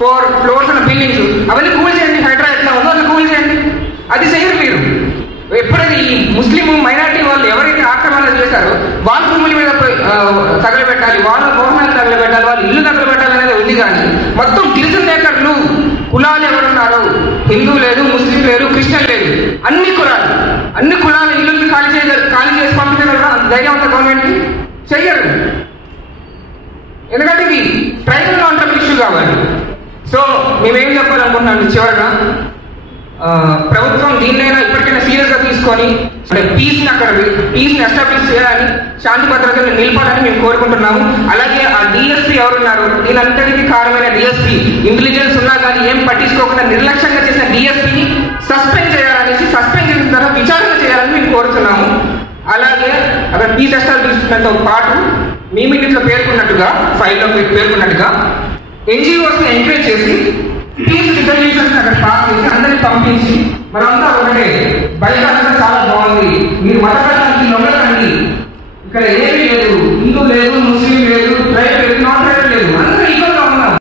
4 floors ఉన్న buildings అవన్నీ cool చేయండి. హైడ్రా ఎట్లా ఉందో అట్లా కూల్ చేయండి. అది చేయరు మీరు. ఎప్పుడైతే ఈ ముస్లిం మైనారిటీ వాళ్ళు ఎవరైతే ఆక్రమణలు చేశారో వాళ్ళ భూముల మీద తగలబెట్టాలి, వాళ్ళ భవనాలు తగలబెట్టాలి, వాళ్ళ ఇల్లు తగలబెట్టాలి అనేది ఉంది. కానీ మొత్తం గిరిజనులు కులాలు ఎవరున్నారు, హిందూ లేదు, ముస్లిం లేదు, క్రిస్టియన్ లేదు, అన్ని కులాల ఇల్లు ఖాళీ చేసి పంపించగలరా ధైర్యం ఉన్న గవర్నమెంట్కి? చెయ్యరు. ఎందుకంటే ఇది ట్రైబల్ కాంట్రాక్ట్ ఇష్యూ కాబట్టి. సో మేమేం చెప్పాలనుకుంటున్నాం చివరగా, ప్రభుత్వం దీన్నైనా ఇప్పటికైనా సీరియస్ గా తీసుకొని పీస్ని ఎస్టాబ్లిష్ చేయాలని, శాంతి భద్రతను నిలపాలని మేము కోరుకుంటున్నాము. అలాగే ఆ డిఎస్పీ ఎవరున్నారు, దీనంతటికీ కారణమైన డిఎస్పీ ఇంటెలిజెన్స్ ఉన్నా కానీ ఏం పట్టించుకోకుండా నిర్లక్ష్యంగా చేసిన డిఎస్పీని సస్పెండ్ చేయాలనేసి, సస్పెండ్ చేసిన తర్వాత విచారణ చేయాలని మేము కోరుతున్నాము. అలాగే అక్కడ పీస్ ఎస్టాబ్లిష్మెంట్తో పాటు మీ మీటింగ్లో పేర్కొన్నట్టుగా, ఫైల్లో పేర్కొన్నట్టుగా ఎన్జిఓస్ ఎంకరేజ్ చేసి పీస్ రిజల్యూషన్స్ అక్కడ పాస్ చేసి అందరినీ పంపించి మనంతా ఒకటే బయట చాలా బాగుంది, మీరు మతపడటానికి నమ్మకండి, ఇక్కడ ఏమీ లేదు,